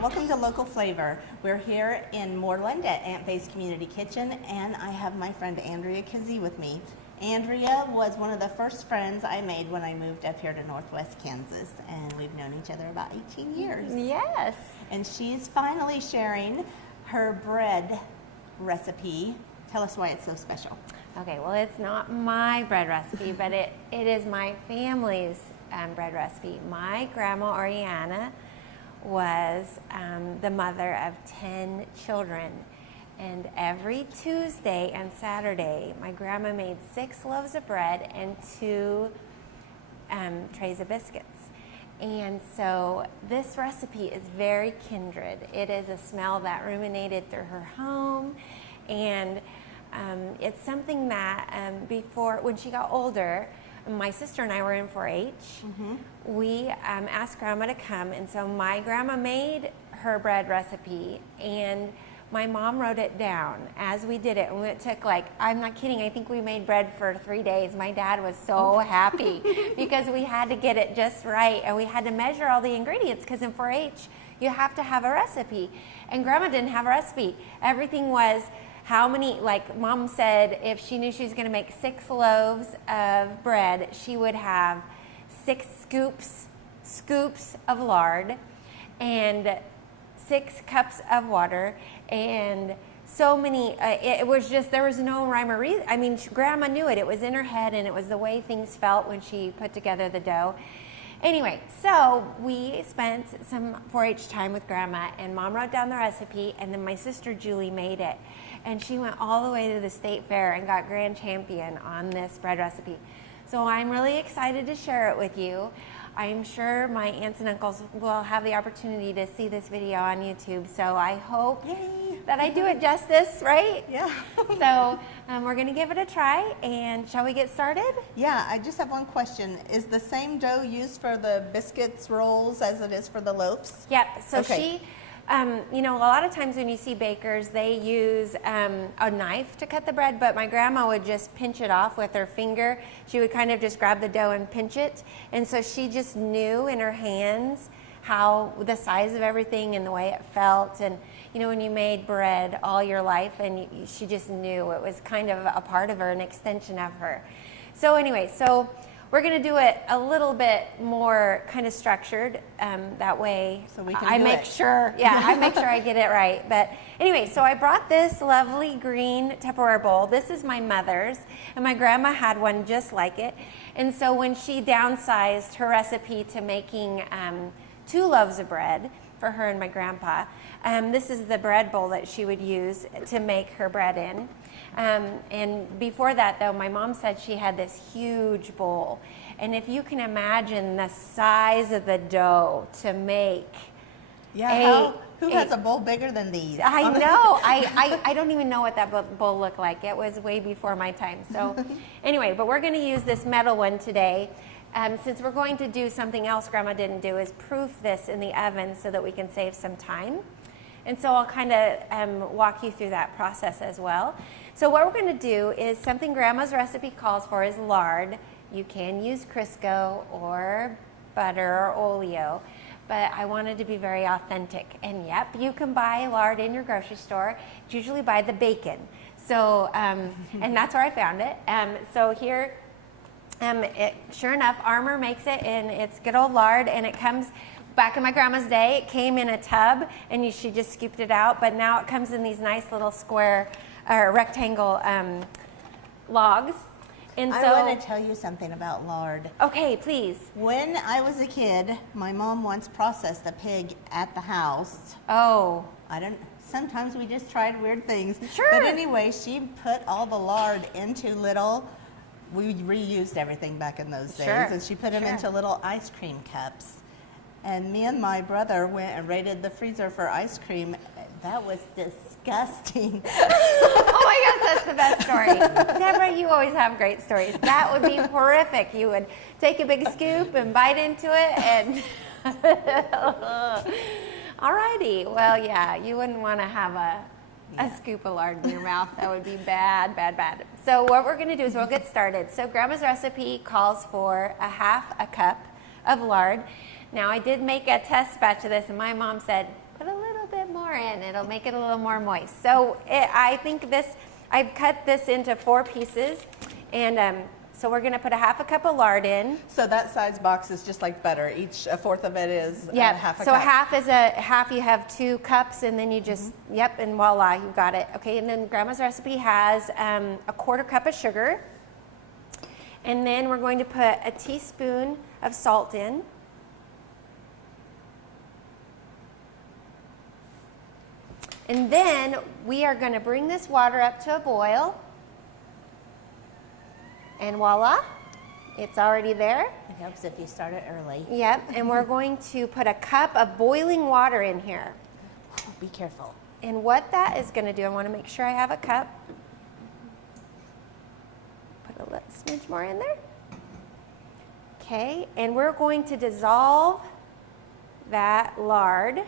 welcome to Local Flavor. We're here in Moreland at Aunt Bay's Community Kitchen, and I have my friend Andrea Keese with me. Andrea was one of the first friends I made when I moved up here to Northwest Kansas, and we've known each other about 18 years. Yes. And she's finally sharing her bread recipe. Tell us why it's so special. Okay, well, it's not my bread recipe, but it is my family's bread recipe. My grandma Oriana was the mother of 10 children. And every Tuesday and Saturday, my grandma made 6 loaves of bread and 2 trays of biscuits. And so this recipe is very kindred. It is a smell that ruminated through her home. And it's something that before, when she got older, my sister and I were in 4-H. We asked Grandma to come, and so my grandma made her bread recipe, and my mom wrote it down as we did it. And it took, like, I'm not kidding, I think we made bread for 3 days. My dad was so happy because we had to get it just right, and we had to measure all the ingredients, because in 4-H you have to have a recipe, and Grandma didn't have a recipe. Everything was how many, like Mom said, if she knew she was going to make 6 loaves of bread, she would have 6 scoops of lard and 6 cups of water, and so many, it was just, there was no rhyme or reason. I mean, Grandma knew it. It was in her head, and it was the way things felt when she put together the dough. Anyway, so we spent some 4-H time with Grandma, and Mom wrote down the recipe, and then my sister Julie made it. And she went all the way to the state fair and got grand champion on this bread recipe. So I'm really excited to share it with you. I'm sure my aunts and uncles will have the opportunity to see this video on YouTube. So I hope that I do it justice, right? Yeah. So we're going to give it a try. And shall we get started? Yeah, I just have one question. Is the same dough used for the biscuits rolls as it is for the Lopes? Yep. So okay. you know, a lot of times when you see bakers, they use a knife to cut the bread, but my grandma would just pinch it off with her finger. She would kind of just grab the dough and pinch it. And so she just knew in her hands how the size of everything and the way it felt. And, you know, when you made bread all your life, and she just knew it was kind of a part of her, an extension of her. So anyway, we're going to do it a little bit more kind of structured, that way so we can I make sure I get it right. But anyway, so I brought this lovely green Tupperware bowl. This is my mother's, and my grandma had one just like it. And so when she downsized her recipe to making 2 loaves of bread for her and my grandpa, this is the bread bowl that she would use to make her bread in. And before that, though, my mom said she had this huge bowl. And if you can imagine the size of the dough to make. Yeah, who has a bowl bigger than these? I know. I don't even know what that bowl looked like. It was way before my time. So anyway, but we're going to use this metal one today. Since we're going to do something else Grandma didn't do, is proof this in the oven so that we can save some time. And so I'll kind of walk you through that process as well. So what we're going to do is something Grandma's recipe calls for is lard. You can use Crisco or butter or oleo, but I wanted to be very authentic. And yep, you can buy lard in your grocery store. It's usually by the bacon. So, and that's where I found it. So here, sure enough, Armour makes it, and it's good old lard, and it comes. Back in my grandma's day, it came in a tub, and she just scooped it out. But now it comes in these nice little square or rectangle logs. And so I want to tell you something about lard. Okay, please. When I was a kid, my mom once processed a pig at the house. Oh. Sometimes we just tried weird things. Sure. But anyway, she put all the lard into we reused everything back in those days. Sure. And she put them into little ice cream cups. And me and my brother went and raided the freezer for ice cream. That was disgusting. Oh my gosh, that's the best story. Deborah, you always have great stories. That would be horrific. You would take a big scoop and bite into it and alrighty. Well, yeah, you wouldn't want to have a scoop of lard in your mouth. That would be bad, bad, bad. So what we're going to do is we'll get started. So Grandma's recipe calls for 1/2 cup of lard. Now, I did make a test batch of this, and my mom said, put a more in. It'll make it a little more moist. So I think I've cut this into 4 pieces, and so we're gonna put a half a cup of lard in. So that size box is just like butter. A fourth of it is Yeah, half a so cup. half you have 2 cups, and then you just, yep, and voila, you got it. Okay, and then Grandma's recipe has a 1/4 cup of sugar. And then we're going to put a teaspoon of salt in. And then we are going to bring this water up to a boil. And voila, it's already there. It helps if you start it early. Yep, and we're going to put a cup of boiling water in here. Be careful. And what that is going to do, I want to make sure I have a cup. Put a little smidge more in there. Okay, and we're going to dissolve that lard.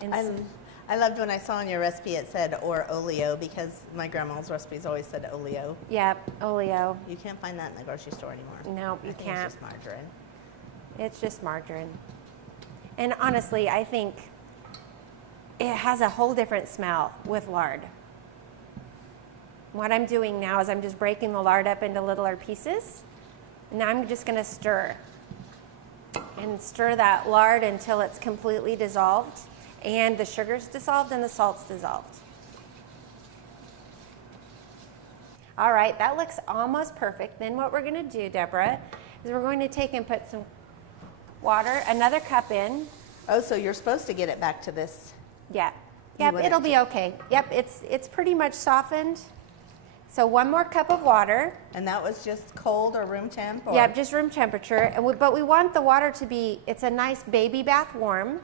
And I loved when I saw on your recipe it said or oleo, because my grandma's recipes always said oleo. Yep, oleo. You can't find that in the grocery store anymore. No, you I think can't. It's just margarine. It's just margarine. And honestly, I think it has a whole different smell with lard. What I'm doing now is I'm just breaking the lard up into littler pieces. And now I'm just gonna stir. And stir that lard until it's completely dissolved. And the sugar's dissolved and the salt's dissolved. All right, that looks almost perfect. Then what we're gonna do, Deborah, is we're going to take and put some water, another cup in. Oh, so you're supposed to get it back to this. Yeah. You Yep, want it'll it be okay. Yep, it's pretty much softened. So 1 more cup of water. And that was just cold or room temp? Or? Yep, just room temperature. And but we want the water to be, it's a nice baby bath warm.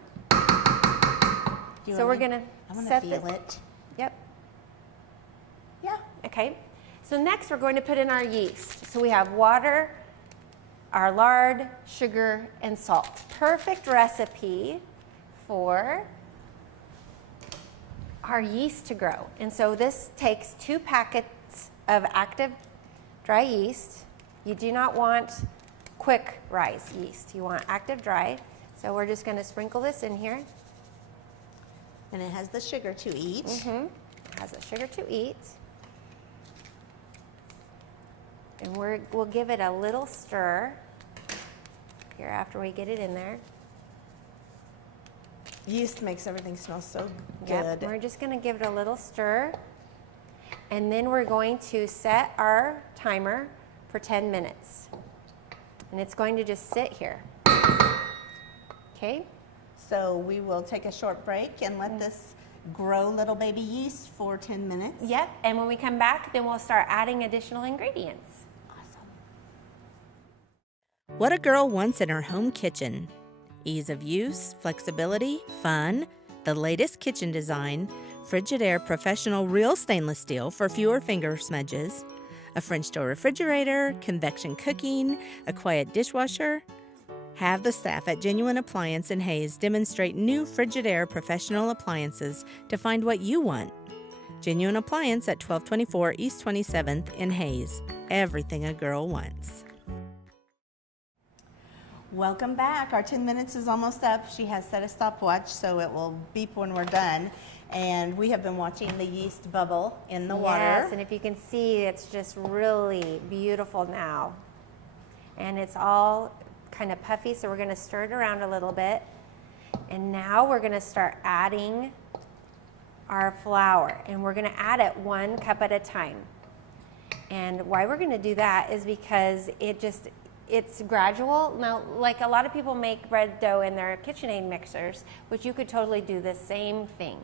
So we're gonna set this. I want to feel it. Yep. Yeah. Okay. So next we're going to put in our yeast. So we have water, our lard, sugar, and salt. Perfect recipe for our yeast to grow. And so this takes 2 packets of active dry yeast. You do not want quick rise yeast. You want active dry. So we're just going to sprinkle this in here. And it has the sugar to eat. Mm-hmm. It has the sugar to eat. And we'll give it a little stir here after we get it in there. Yeast makes everything smell so Yep, good. we're just going to give it a little stir. And then we're going to set our timer for 10 minutes. And it's going to just sit here. Okay? So we will take a short break and let this grow little baby yeast for 10 minutes. Yep, and when we come back, then we'll start adding additional ingredients. Awesome. What a girl wants in her home kitchen. Ease of use, flexibility, fun, the latest kitchen design, Frigidaire professional real stainless steel for fewer finger smudges, a French door refrigerator, convection cooking, a quiet dishwasher. Have the staff at Genuine Appliance in Hayes demonstrate new Frigidaire professional appliances to find what you want. Genuine Appliance at 1224 East 27th in Hayes. Everything a girl wants. Welcome back. Our 10 minutes is almost up. She has set a stopwatch, so it will beep when we're done. And we have been watching the yeast bubble in the water. Yes, and if you can see, it's just really beautiful now. And it's all kind of puffy, so we're going to stir it around a little bit. And now we're going to start adding our flour. And we're going to add it 1 cup at a time. And why we're going to do that is because it's gradual. Now, like a lot of people make bread dough in their KitchenAid mixers, which you could totally do the same thing.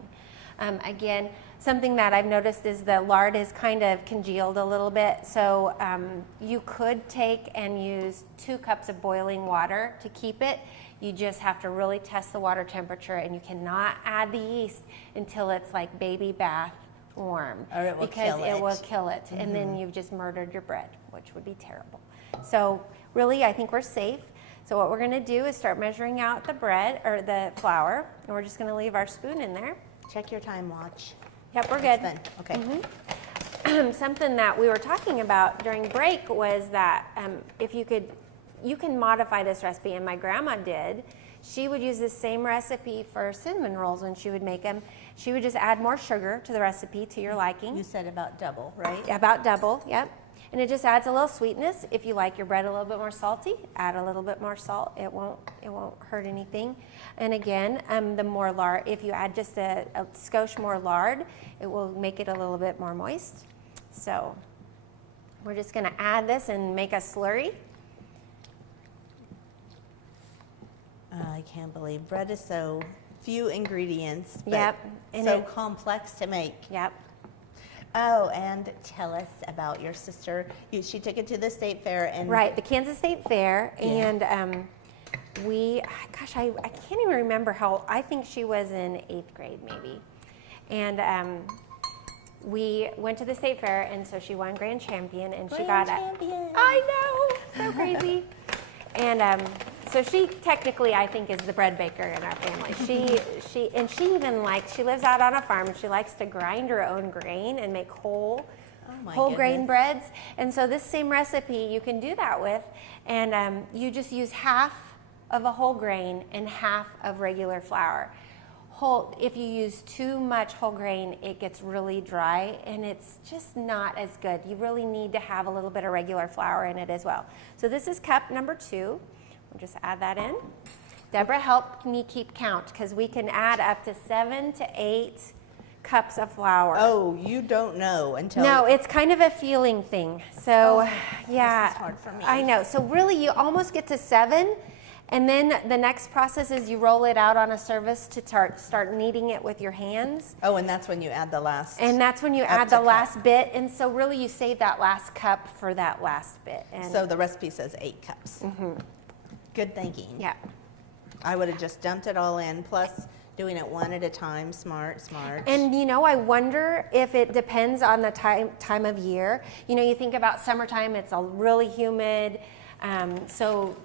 Again, something that I've noticed is the lard is kind of congealed a little bit, so you could take and use 2 cups of boiling water to keep it. You just have to really test the water temperature, and you cannot add the yeast until it's like baby bath warm, Or it will because kill it it. will kill it, and then you've just murdered your bread, which would be terrible. So really, I think we're safe. So what we're going to do is start measuring out the bread or the flour, and we're just going to leave our spoon in there. Check your time watch. Yep, we're good. It's done. Okay. Something that we were talking about during break was that if you can modify this recipe, and my grandma did. she would use the same recipe for cinnamon rolls when she would make them. She would just add more sugar to the recipe to your liking. You said about double, right? About double, yep. And it just adds a little sweetness. If you like your bread a little bit more salty, add a little bit more salt. It won't hurt anything. And again, the more lard, if you add just a skosh more lard, it will make it a little bit more moist. So we're just gonna add this and make a slurry. I can't believe bread is so few ingredients, but Yep, and so complex to make. Yep. Oh, and tell us about your sister. She took it to the state fair and Right, the Kansas State Fair, Yeah. and I can't even remember how, I think she was in 8th grade maybe. And we went to the state fair, and so she won grand champion, and she got champion. I know, so crazy. And so she technically, I think, is the bread baker in our family. She even she lives out on a farm, and she likes to grind her own grain and make whole grain breads. And so this same recipe you can do that with, and you just use half of a whole grain and half of regular flour. If you use too much whole grain, it gets really dry and it's just not as good. You really need to have a little bit of regular flour in it as well. So this is cup number 2. We'll just add that in. Deborah helped me keep count because we can add up to 7 to 8 cups of flour. Oh, you don't know until No, it's kind of a feeling thing. So yeah, this is hard for me. I know. So really, you almost get to 7. And then the next process is you roll it out on a service to start kneading it with your hands. Oh, and that's when you add the last. And that's when you add the last bit. And so really you save that last cup for that last bit. And So the recipe says 8 cups. Mm-hmm. Good thinking. yeah. I would have just dumped it all in, plus doing it one at a time. Smart. And I wonder if it depends on the time of year. You think about summertime, it's all really humid. So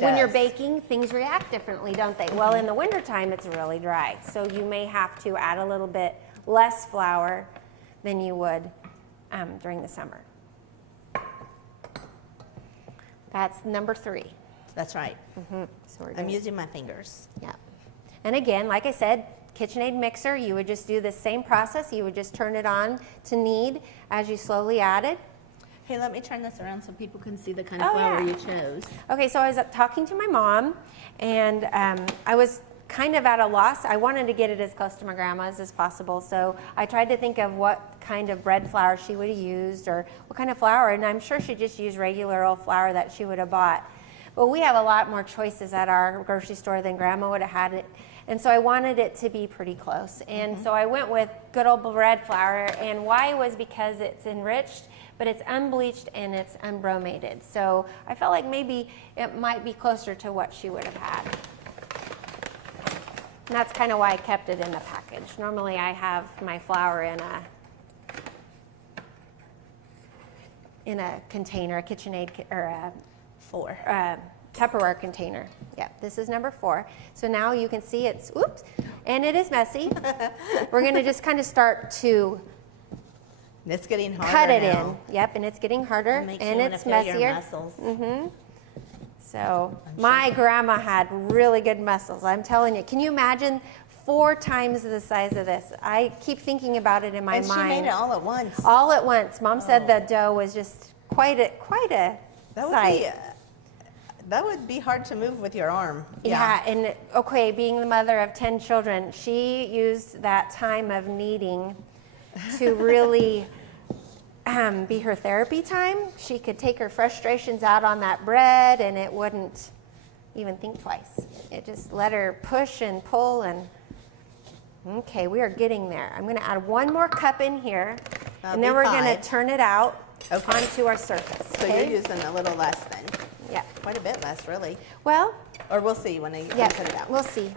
when you're baking, things react differently, don't they? Well, in the wintertime, it's really dry. So you may have to add a little bit less flour than you would during the summer. That's number 3. That's right. Mm-hmm. So I'm using my fingers. Yeah. And again, like I said, KitchenAid mixer, you would just do the same process. You would just turn it on to knead as you slowly add it. Hey, let me turn this around so people can see the kind of flour you chose. Okay, so I was talking to my mom, and I was kind of at a loss. I wanted to get it as close to my grandma's as possible, so I tried to think of what kind of bread flour she would have used or what kind of flour, and I'm sure she just used regular old flour that she would have bought. But we have a lot more choices at our grocery store than Grandma would have had it, and so I wanted it to be pretty close. And so I went with good old bread flour, and why was because it's enriched, but it's unbleached and it's unbromated. So I felt like maybe it might be closer to what she would have had. And that's kind of why I kept it in the package. Normally I have my flour in a container, a KitchenAid or a 4. Tupperware container. Yeah, this is number 4. So now you can see it's, oops, and it is messy. We're gonna just kind of start to It's getting harder cut it now. in. Yep, and it's getting harder It makes and you wanna it's feel messier. your muscles. So my grandma had really good muscles. I'm telling you. Can you imagine 4 times the size of this? I keep thinking about it in my And mind. she made it all at once. All at once. Mom said the dough was just quite a sight. That would be hard to move with your arm. Yeah, and okay, being the mother of 10 children, she used that time of kneading to really be her therapy time. She could take her frustrations out on that bread and it wouldn't even think twice. It just let her push and pull and, okay, we are getting there. I'm gonna add 1 more cup in here and then we're gonna turn it out onto our surface. So you're using a little less then. Yeah. Quite a bit less, really. Well, Or we'll see when I put it out. we'll see.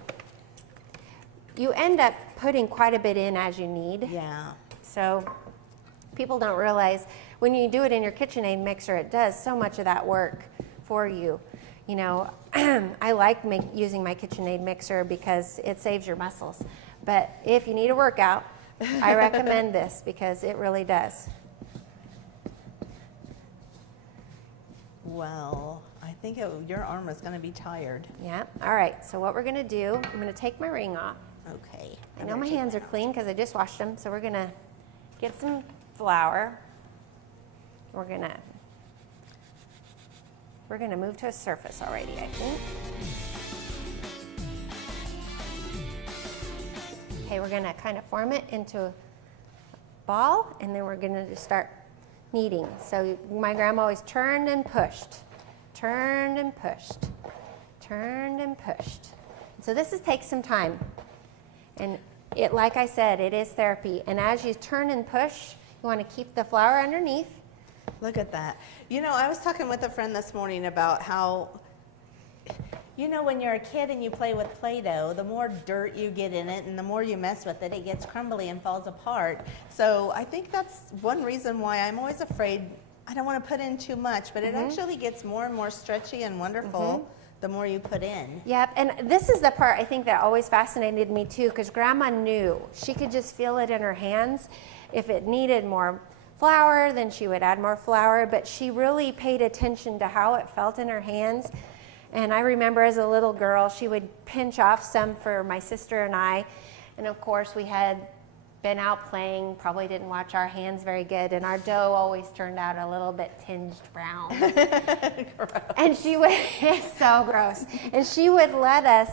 You end up putting quite a bit in as you need. Yeah. So people don't realize when you do it in your KitchenAid mixer, it does so much of that work for you. I like using my KitchenAid mixer because it saves your muscles. But if you need a workout, I recommend this because it really does. Well, I think your arm is going to be tired. Yeah. All right. So what we're going to do, I'm going to take my ring off. Okay. I know my hands are clean because I just washed them. So we're going to get some flour. We're going to move to a surface already, I think. Okay, we're going to kind of form it into a ball, and then we're going to just start kneading. So my grandma always turned and pushed, turned and pushed, turned and pushed. So this takes some time. And it, like I said, it is therapy. And as you turn and push, you want to keep the flour underneath. Look at that. You know, I was talking with a friend this morning about how, you know, when you're a kid and you play with Play-Doh, the more dirt you get in it and the more you mess with it, it gets crumbly and falls apart. So I think that's one reason why I'm always afraid I don't want to put in too much, but it actually gets more and more stretchy and wonderful the more you put in. Yep, and this is the part I think that always fascinated me too, because Grandma knew. She could just feel it in her hands. If it needed more flour, then she would add more flour, but she really paid attention to how it felt in her hands. And I remember as a little girl, she would pinch off some for my sister and I. And of course, we had been out playing, probably didn't watch our hands very good, and our dough always turned out a little bit tinged brown. And she would, it's so gross. And she would let us,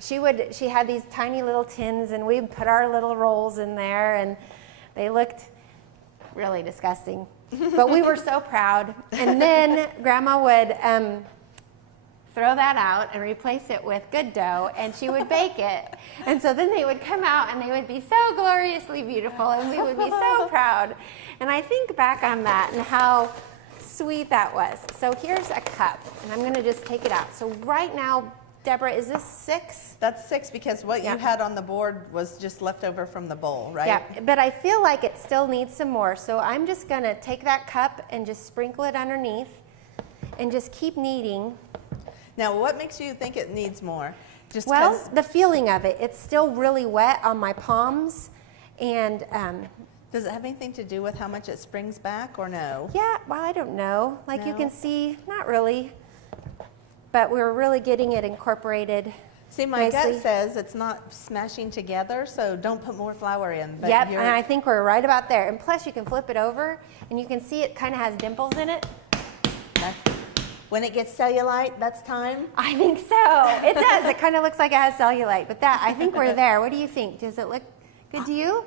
she had these tiny little tins, and we'd put our little rolls in there, and they looked really disgusting. But we were so proud. And then Grandma would throw that out and replace it with good dough, and she would bake it. And so then they would come out and they would be so gloriously beautiful, and we would be so proud. And I think back on that and how sweet that was. So here's a cup, and I'm going to just take it out. So right now, Deborah, is this 6? That's 6 because what you had on the board was just left over from the bowl, right? Yeah, but I feel like it still needs some more. So I'm just going to take that cup and just sprinkle it underneath and just keep kneading. Now, what makes you think it needs more? Just well, the feeling of it. It's still really wet on my palms, and does it have anything to do with how much it springs back, or no? Yeah, well, I don't know. Like you No? can see, not really, but we're really getting it incorporated. See, my nicely. gut says it's not smashing together, so don't put more flour in. But Yep, and I think we're right about there. And plus, you can flip it over, and you can see it kind of has dimples in it. When it gets cellulite, that's time? I think so. It does. It kind of looks like it has cellulite, but I think we're there. What do you think? Does it look good to you?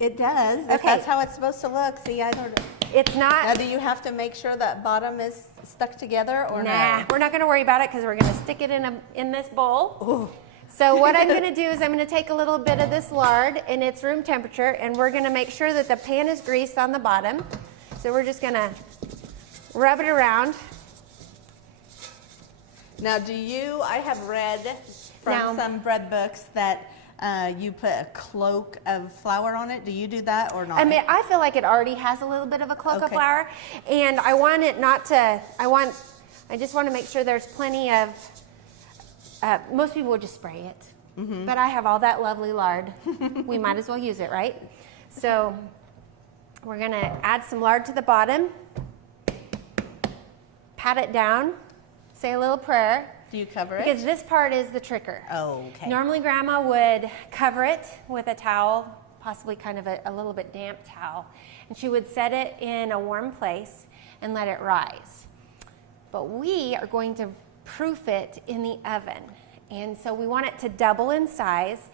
It does. If Okay. that's how it's supposed to look. See, I don't. It's not. Now, do you have to make sure that bottom is stuck together, or Nah, no? we're not going to worry about it because we're going to stick it in this bowl. Ooh. So what I'm going to do is I'm going to take a little bit of this lard, and it's room temperature, and we're going to make sure that the pan is greased on the bottom. So we're just going to rub it around. Now, I have read from some bread books that you put a cloak of flour on it. Do you do that or not? I mean, I feel like it already has a little bit of a cloak of Okay. flour, and I want it not to, I just want to make sure there's plenty of, most people would just spray it, but I have all that lovely lard. We might as well use it, right? So we're going to add some lard to the bottom, pat it down, say a little prayer. Do you cover it? Because this part is the tricker. Oh, okay. Normally Grandma would cover it with a towel, possibly kind of a little bit damp towel, and she would set it in a warm place and let it rise. But we are going to proof it in the oven, and so we want it to double in size.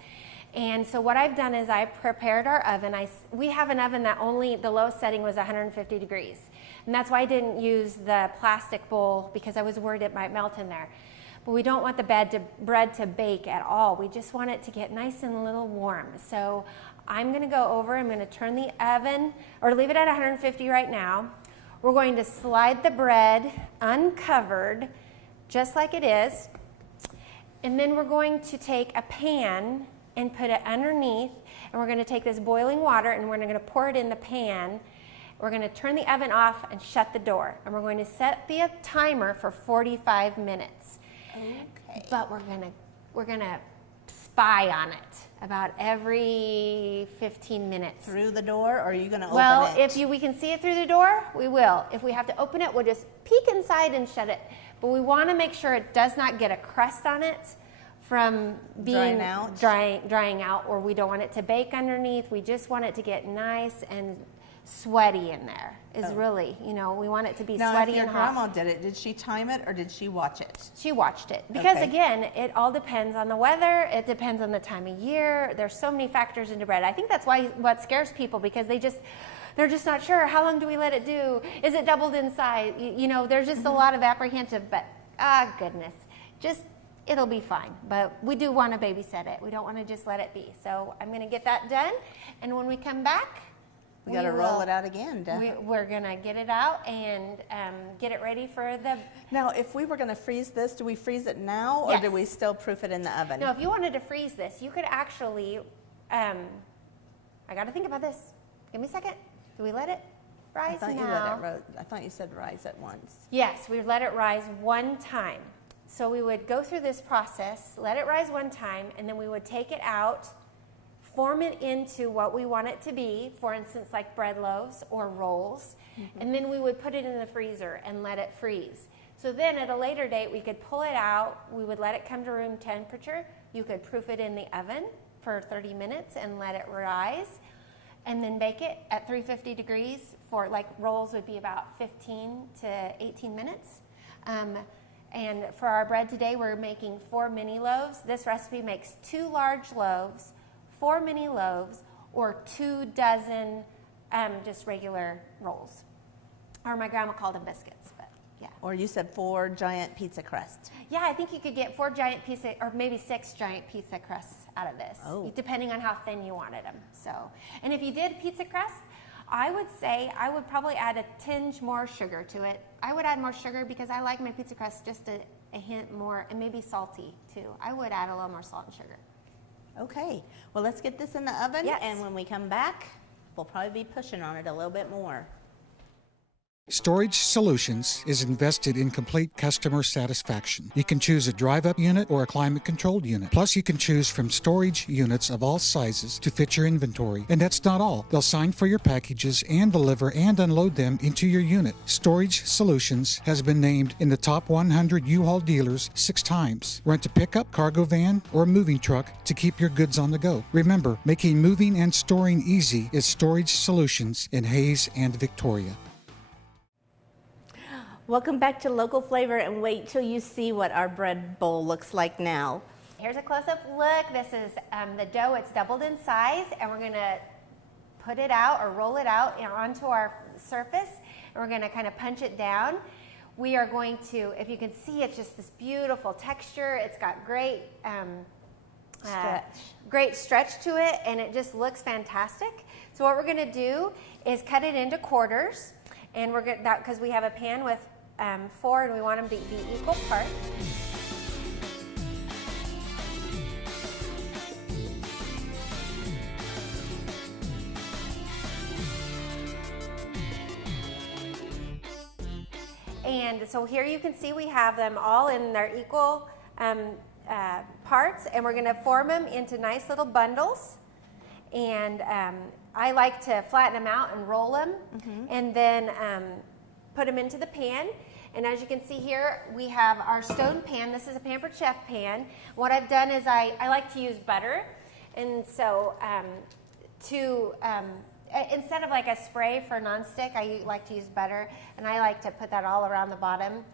And so what I've done is I prepared our oven. We have an oven that only the lowest setting was 150 degrees. And that's why I didn't use the plastic bowl, because I was worried it might melt in there. But we don't want the bread to bake at all. We just want it to get nice and a little warm. So I'm going to go over, I'm going to turn the oven, or leave it at 150 right now. We're going to slide the bread uncovered, just like it is. And then we're going to take a pan and put it underneath, and we're going to take this boiling water and we're going to pour it in the pan. We're going to turn the oven off and shut the door, and we're going to set the timer for 45 minutes. Okay. But we're going to spy on it about every 15 minutes. Through the door, or are you going to Well, open it? if we can see it through the door, we will. If we have to open it, we'll just peek inside and shut it. But we want to make sure it does not get a crust on it from being drying out, or we don't want it to bake underneath. We just want it to get nice and sweaty in there. Really, we want it to be sweaty and hot. Now, if your grandma did it, did she time it or did she watch it? She watched it because, Okay. again, it all depends on the weather. It depends on the time of year. There's so many factors into bread. I think that's what scares people, because they're just not sure. How long do we let it do? Is it doubled in size? There's just a lot of apprehensive, but goodness, it'll be fine. But we do want to babysit it. We don't want to just let it be. So I'm going to get that done, and when we come back, We got to roll it out again. we're going to get it out and get it ready for the... Now, if we were going to freeze this, do we freeze it now, or Yes. do we still proof it in the oven? No, if you wanted to freeze this, you could actually, I got to think about this. Give me a second. Do we let it rise now? I thought you said rise at once. Yes, we let it rise one time. So we would go through this process, let it rise one time, and then we would take it out, form it into what we want it to be, for instance, like bread loaves or rolls, and then we would put it in the freezer and let it freeze. So then at a later date, we could pull it out, we would let it come to room temperature, you could proof it in the oven for 30 minutes and let it rise, and then bake it at 350 degrees for, like, rolls would be about 15 to 18 minutes. And for our bread today, we're making 4 mini loaves. This recipe makes 2 large loaves, 4 mini loaves, or 2 dozen just regular rolls. Or my grandma called them biscuits, but yeah. Or you said 4 giant pizza crusts. Yeah, I think you could get 4 giant pizza, or maybe 6 giant pizza crusts out of this, depending on how thin you wanted them. So, and if you did pizza crust, I would say I would probably add a tinge more sugar to it. I would add more sugar because I like my pizza crust just a hint more, and maybe salty too. I would add a little more salt and sugar. Okay, well, let's get this in the oven, Yes. and when we come back, we'll probably be pushing on it a little bit more. Storage Solutions is invested in complete customer satisfaction. You can choose a drive-up unit or a climate-controlled unit. Plus, you can choose from storage units of all sizes to fit your inventory. And that's not all. They'll sign for your packages and deliver and unload them into your unit. Storage Solutions has been named in the top 100 U-Haul dealers 6 times. Rent a pickup, cargo van, or a moving truck to keep your goods on the go. Remember, making moving and storing easy is Storage Solutions in Hayes and Victoria. Welcome back to Local Flavor, and wait till you see what our bread bowl looks like now. Here's a close-up look. This is the dough. It's doubled in size, and we're going to put it out or roll it out onto our surface, and we're going to kind of punch it down. We are going to, if you can see, it's just this beautiful texture. It's got great stretch to it, and it just looks fantastic. So what we're going to do is cut it into quarters, and we're going to, because we have a pan with 4, and we want them to be equal parts. And so here you can see we have them all in their equal parts, and we're going to form them into nice little bundles. And I like to flatten them out and roll them, and then put them into the pan. And as you can see here, we have our stone pan. This is a Pampered Chef pan. What I've done is I like to use butter, and so instead of like a spray for nonstick, I like to use butter, and I like to put that all around the bottom.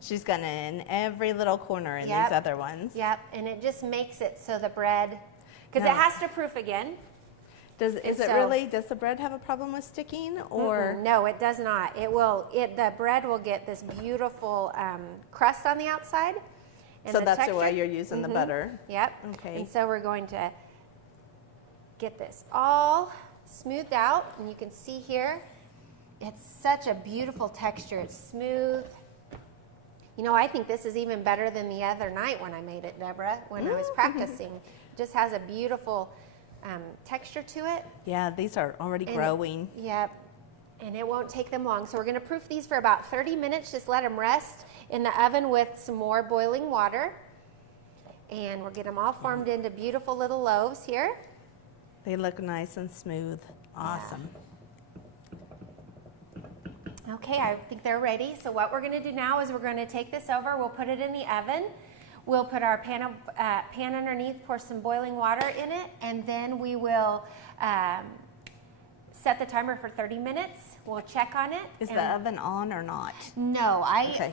She's got it in every little corner in Yep. these other ones. Yep, and it just makes it so the bread, because it has to proof again. Does the bread have a problem with sticking, or? No, it does not. The bread will get this beautiful crust on the outside. And So the that's texture. why you're using the butter. Yep. Okay. And so we're going to get this all smoothed out, and you can see here, it's such a beautiful texture. It's smooth. You know, I think this is even better than the other night when I made it, Deborah, when I was practicing. It just has a beautiful texture to it. Yeah, these are already growing. Yep, and it won't take them long. So we're going to proof these for about 30 minutes. Just let them rest in the oven with some more boiling water. and we'll get them all formed into beautiful little loaves here. They look nice and smooth. Awesome. Okay, I think they're ready. So what we're going to do now is we're going to take this over. We'll put it in the oven. We'll put our pan underneath, pour some boiling water in it, and then we will set the timer for 30 minutes. We'll check on it. Is the oven on or not? No, Okay.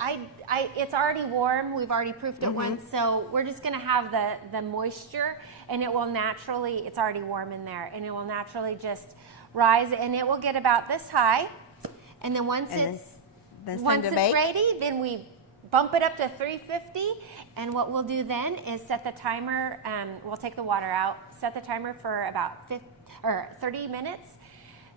it's already warm. We've already proofed it once, so we're just going to have the moisture, and it will naturally, it's already warm in there, and it will naturally just rise, and it will get about this high. And then once it's ready, then we bump it up to 350. And what we'll do then is set the timer. We'll take the water out, set the timer for about 30 minutes.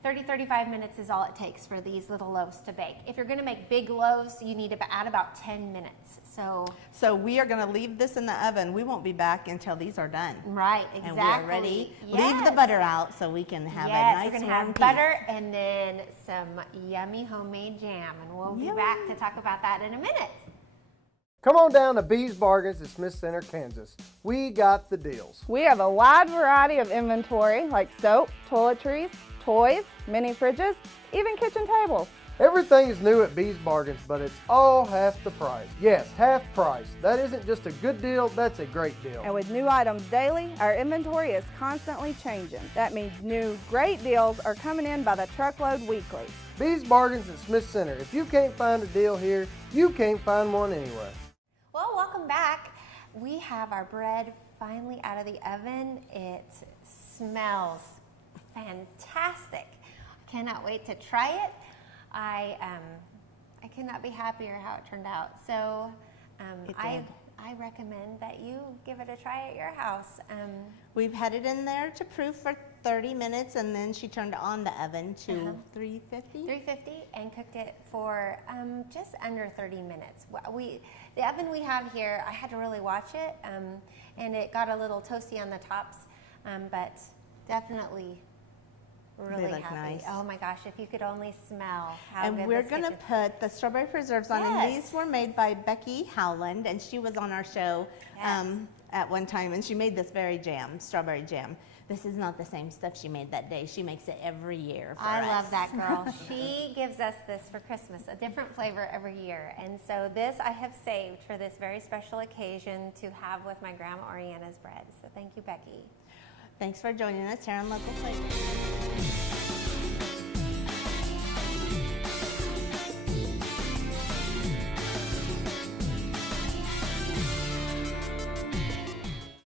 35 minutes is all it takes for these little loaves to bake. If you're going to make big loaves, you need to add about 10 minutes. So we are going to leave this in the oven. We won't be back until these are done. Right, exactly. And we are ready. Yes. Leave the butter out so we can have a nice we're going to warm have piece. butter and then some yummy homemade jam. And we'll be back to talk about that in a minute. Come on down to Bees Bargains at Smith Center, Kansas. We got the deals. We have a wide variety of inventory like soap, toiletries, toys, mini fridges, even kitchen tables. Everything is new at Bees Bargains, but it's all half the price. Yes, half price. That isn't just a good deal, that's a great deal. And with new items daily, our inventory is constantly changing. That means new great deals are coming in by the truckload weekly. Bees Bargains at Smith Center. If you can't find a deal here, you can't find one anywhere. Well, welcome back. We have our bread finally out of the oven. It smells fantastic. I cannot wait to try it. I could not be happier how it turned out. So I recommend that you give it a try at your house. We've had it in there to proof for 30 minutes, and then she turned on the oven to 350. 350 and cooked it for just under 30 minutes. The oven we have here, I had to really watch it, and it got a little toasty on the tops, but definitely really look happy. nice. Oh my gosh, if you could only smell how good And we're this going to kitchen- put the strawberry preserves on, and Yes. these were made by Becky Howland, and she was on our show at one time, and she made this strawberry jam. This is not the same stuff she made that day. She makes it every year for us. I love that girl. She gives us this for Christmas, a different flavor every year. And so this I have saved for this very special occasion to have with my Grandma Oriana's bread. So thank you, Becky. Thanks for joining us here on Local Flavors.